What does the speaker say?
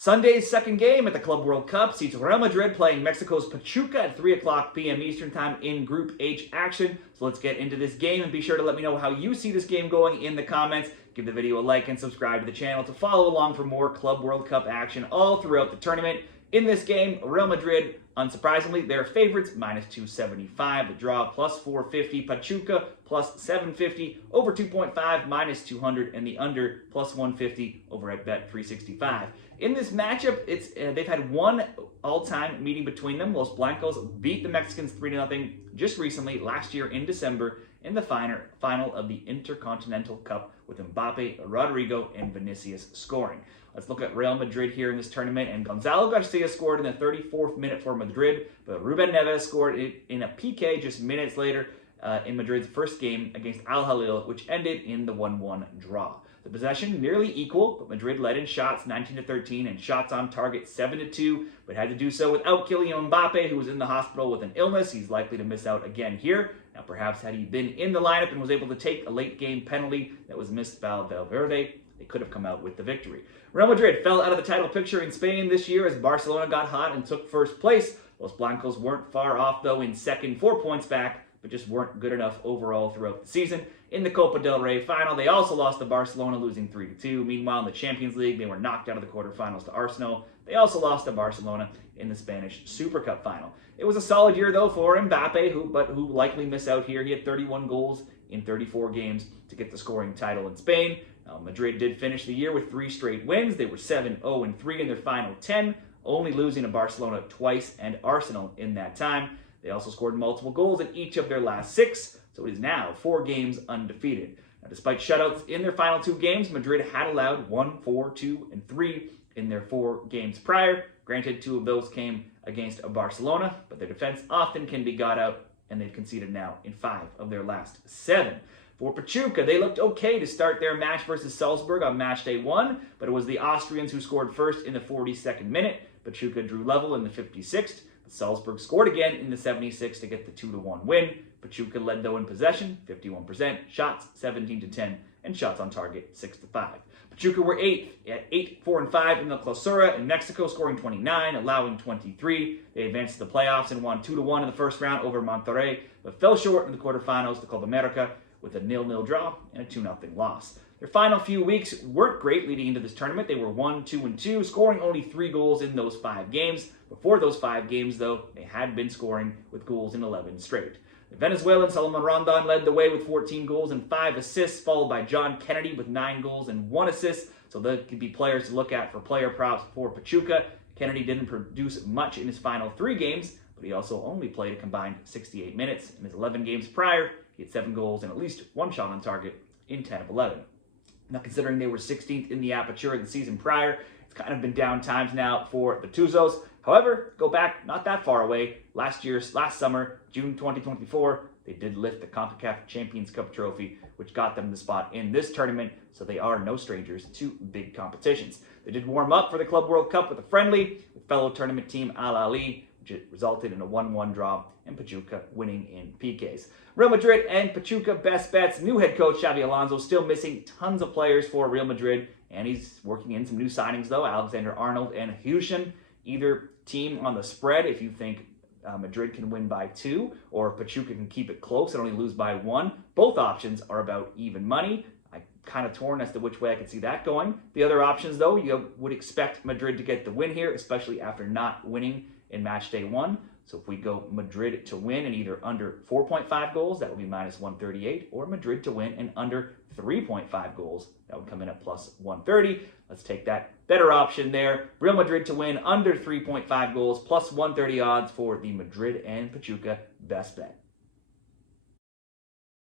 Sunday's second game at the Club World Cup sees Real Madrid playing Mexico's Pachuca at 3 p.m. Eastern Time in Group H action. So let's get into this game, and be sure to let me know how you see this game going in the comments. Give the video a like and subscribe to the channel to follow along for more Club World Cup action all throughout the tournament. In this game, Real Madrid, unsurprisingly, they're favorites, minus 275. The draw, plus 450. Pachuca, plus 750. Over 2.5, minus 200. And the under, plus 150 over at Bet 365. In this matchup, they've had one all-time meeting between them. Los Blancos beat the Mexicans 3-0 just recently, last year in December, in the final of the Intercontinental Cup with Mbappe, Rodrigo, and Vinicius scoring. Let's look at Real Madrid here in this tournament, and Gonzalo Garcia scored in the 34th minute for Madrid, but Ruben Neves scored it in a PK just minutes later in Madrid's first game against Al Hilal, which ended in the 1-1 draw. The possession nearly equal, but Madrid led in shots 19-13 and shots on target 7-2, but had to do so without Kylian Mbappe, who was in the hospital with an illness. He's likely to miss out again here. Now, perhaps had he been in the lineup and was able to take a late-game penalty that was missed by Valverde, they could have come out with the victory. Real Madrid fell out of the title picture in Spain this year as Barcelona got hot and took first place. Los Blancos weren't far off, though, in second, 4 points back, but just weren't good enough overall throughout the season. In the Copa del Rey final, they also lost to Barcelona, losing 3-2. Meanwhile, in the Champions League, they were knocked out of the quarterfinals to Arsenal. They also lost to Barcelona in the Spanish Super Cup final. It was a solid year, though, for Mbappe, who likely miss out here. He had 31 goals in 34 games to get the scoring title in Spain. Madrid did finish the year with 3 straight wins. They were 7-0-3 in their final 10, only losing to Barcelona twice and Arsenal in that time. They also scored multiple goals in each of their last 6, so it is now 4 games undefeated. Now, despite shutouts in their final 2 games, Madrid had allowed 1, 4, 2, and 3 in their 4 games prior. Granted, 2 of those came against Barcelona, but their defense often can be got out, and they've conceded now in 5 of their last 7. For Pachuca, they looked okay to start their match versus Salzburg on Matchday 1, but it was the Austrians who scored first in the 42nd minute. Pachuca drew level in the 56th. Salzburg scored again in the 76th to get the 2-1 win. Pachuca led, though, in possession, 51%, shots 17-10, and shots on target 6-5. Pachuca were 8th at 8-4-5 in the Clausura in Mexico, scoring 29, allowing 23. They advanced to the playoffs and won 2-1 in the first round over Monterrey, but fell short in the quarterfinals to Copa America with a 0-0 draw and a 2-0 loss. Their final few weeks weren't great leading into this tournament. They were 1-2-2, scoring only 3 goals in those 5 games. Before those 5 games, though, they had been scoring with goals in 11 straight. The Venezuelan Salomon Rondon led the way with 14 goals and 5 assists, followed by John Kennedy with 9 goals and 1 assist. So they could be players to look at for player props for Pachuca. Kennedy didn't produce much in his final 3 games, but he also only played a combined 68 minutes. In his 11 games prior, he had 7 goals and at least 1 shot on target in 10 of 11. Now, considering they were 16th in the Apertura the season prior, it's kind of been down times now for the Tuzos. However, go back not that far away. Last summer, June 2024, they did lift the CONCACAF Champions Cup trophy, which got them the spot in this tournament, so they are no strangers to big competitions. They did warm up for the Club World Cup with a friendly with fellow tournament team Al Ahly, which resulted in a 1-1 draw, and Pachuca winning in PKs. Real Madrid and Pachuca best bets. New head coach Xabi Alonso still missing tons of players for Real Madrid, and he's working in some new signings, though. Alexander-Arnold and Huijsen. Either team on the spread, if you think Madrid can win by 2, or Pachuca can keep it close and only lose by 1. Both options are about even money. I'm kind of torn as to which way I could see that going. The other options, though, you would expect Madrid to get the win here, especially after not winning in Matchday 1. So if we go Madrid to win and either under 4.5 goals, that would be minus 138, or Madrid to win and under 3.5 goals, that would come in at plus 130. Let's take that better option there. Real Madrid to win under 3.5 goals, plus 130 odds for the Madrid and Pachuca best bet.